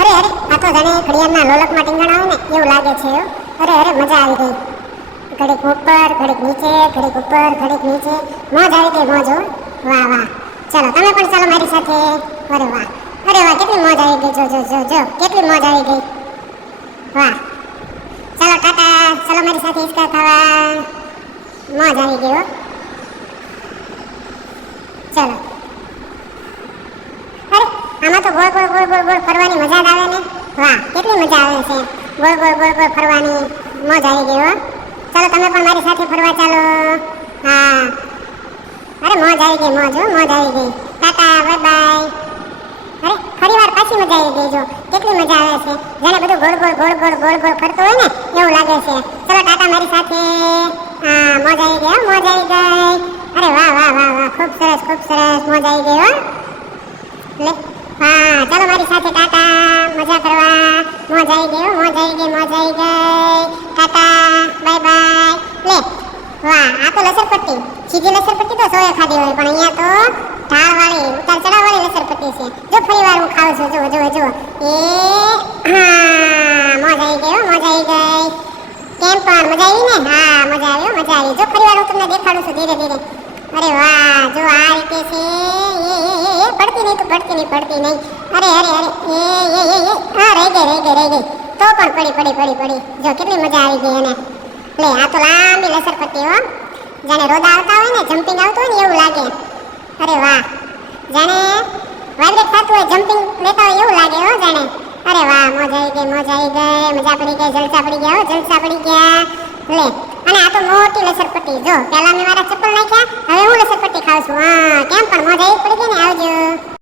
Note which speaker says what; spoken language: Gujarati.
Speaker 1: અરે અરે, આ તો જાણે ઘડિયાળના લોલકમાં ટીંગણ આવે ને, એવું લાગે છે અરે અરે, મજા આવી ગઈ. ઘડીક ઉપર, ઘડીક નીચે, ઘડીક ઉપર, ઘડીક નીચે. મોજ આવી ગઈ મોજ વાહ વાહ. ચાલો, તમે પણ ચાલો મારી સાથે અરે વાહ. અરે વાહ, કેટલી મોજ આવી ગઈ. જો જો જો જો, કેટલી મોજ આવી ગઈ. વાહ. ચાલો, ટાટા. ચાલો, મારી સાથે હિંચકા ખાવા. મોજ આવી ગયો ચાલો. ગોળ ગોળ ગોળ ગોળ ગોળ ફરવાની મજા જ આવે ને વાહ કેટલી મજા આવે છે ગોળ ગોળ ગોળ ગોળ ફરવાની મોજ આવી ગઈ હો ચાલો તમે પણ મારી સાથે ફરવા ચાલો હા અરે મોજ આવી ગઈ મોજ હો મોજ આવી ગઈ ટાટા બાય બાય અરે ફરી વાર પાછી મજા આવી ગઈ જો કેટલી મજા આવે છે જાણે બધું ગોળ ગોળ ગોળ ગોળ ગોળ ગોળ ફરતું હોય ને એવું લાગે છે ચલો ટાટા મારી સાથે હા મોજ આવી ગઈ હો મોજ આવી ગઈ અરે વાહ વાહ વાહ વાહ ખૂબ સરસ ખૂબ સરસ મોજ આવી ગઈ હો લે હા, ચાલો મારી સાથે ટાટા, મજા કરવા. મોજ આવી ગઈ મોજ આવી ગઈ મોજ આવી ગઈ. Tata, bye bye. લે, વાહ, આ તો લસરપટ્ટી. સીધી લસરપટ્ટી તો સોએ ખાધી હોય, પણ અહીંયા તો ઢાળ વાળી ઉતાર ચડાવ વાળી લસરપટ્ટી છે. જો ફરી વાર હું ખાઉં છું જો જો જો એ, હા મોજ આવી ગઈ મોજ આવી ગઈ. કેમ પણ, મજા આવી ને? હા, મજા આવી મજા આવી. જો ફરી વાર હું તમને દેખાડું છું, ધીરે ધીરે. અરે વાહ, જો આ રીતે છે. પડતી નહીં પડતી નહીં. અરે અરે અરે, એ એ એ એ. હા, રહી ગઈ રહી ગઈ રહી ગઈ. તો પણ પડી પડી પડી પડી. જો, કેટલી મજા આવી ગઈ એને. લે, આ તો લાંબી લસરપટ્ટી, હો. જાણે રોદા આવતા હોય ને, જમ્પિંગ આવતું હોય ને, એવું લાગે. અરે વાહ. જાણે વાઇબ્રેટ થતું હોય, જમ્પિંગ લેતા હોય, એવું લાગે, હો, જાણે. અરે વાહ, મોજ આવી ગઈ, મોજ આવી ગઈ. મજા પડી ગઈ, જલસા પડી ગયા, હો, જલસા પડી ગયા. લે, અને આ તો મોટી લસરપટ્ટી. જો, પહેલા મેં મારા ચપ્પલ નાખ્યા, હવે હું લસરપટ્ટી ખાઉં છું. હા, કેમ પણ મોજ આવી પડી ગઈ ને, આવજો.